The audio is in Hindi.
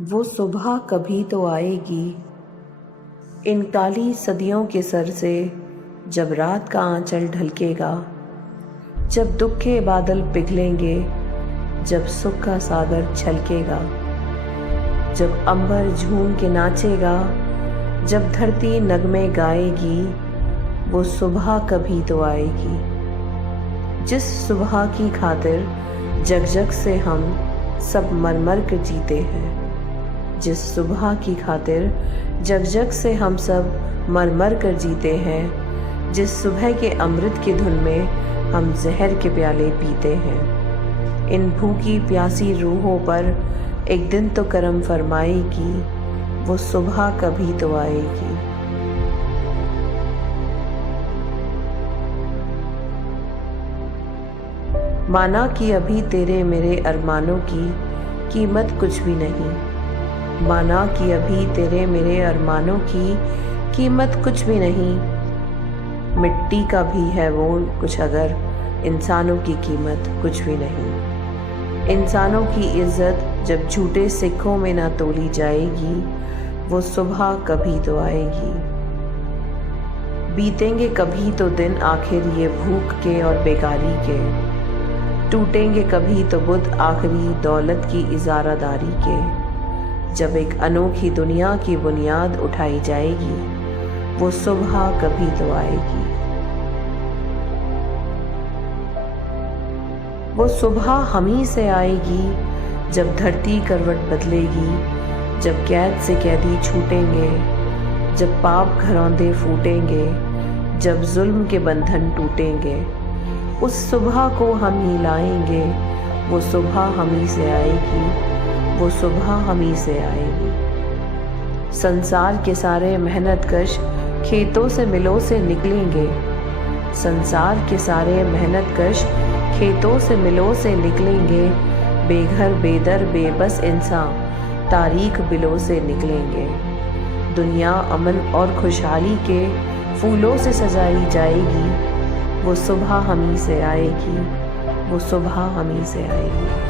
वो सुबह कभी तो आएगी इन काली सदियों के सर से, जब रात का आंचल ढलकेगा, जब दुख के बादल पिघलेंगे, जब सुख का सागर छलकेगा, जब अंबर झूम के नाचेगा, जब धरती नगमे गाएगी, वो सुबह कभी तो आएगी। जिस सुबह की खातिर जग जग से हम सब मर मर कर जीते हैं, जिस सुबह की खातिर जग जग से हम सब मर मर कर जीते हैं, जिस सुबह के अमृत की धुन में हम जहर के प्याले पीते हैं, इन भूखी प्यासी रूहों पर एक दिन तो करम फरमाएगी, वो सुबह कभी तो आएगी। माना कि अभी तेरे मेरे अरमानों की कीमत कुछ भी नहीं, माना कि अभी तेरे मेरे अरमानों की कीमत कुछ भी नहीं, मिट्टी का भी है वो कुछ अगर इंसानों की कीमत कुछ भी नहीं। इंसानों की इज्जत जब झूठे सिक्कों में ना तोली जाएगी, वो सुबह कभी तो आएगी। बीतेंगे कभी तो दिन आखिर ये भूख के और बेकारी के, टूटेंगे कभी तो बुत आखिरी दौलत की इजारादारी के, जब एक अनोखी दुनिया की बुनियाद उठाई जाएगी, वो सुबह कभी तो आएगी। वो सुबह हम ही से आएगी, जब धरती करवट बदलेगी, जब कैद से कैदी छूटेंगे, जब पाप घरौंदे फूटेंगे, जब जुल्म के बंधन टूटेंगे, उस सुबह को हम ही लाएंगे, वो सुबह हम ही से आएगी, वो सुबह हम ही से आएगी। संसार के सारे मेहनतकश खेतों से मिलों से निकलेंगे, संसार के सारे मेहनतकश खेतों से मिलों से निकलेंगे, बेघर बेदर बेबस इंसान तारीख बिलों से निकलेंगे। दुनिया अमन और खुशहाली के फूलों से सजाई जाएगी, वो सुबह हम ही से आएगी, वो सुबह हम ही से आएगी।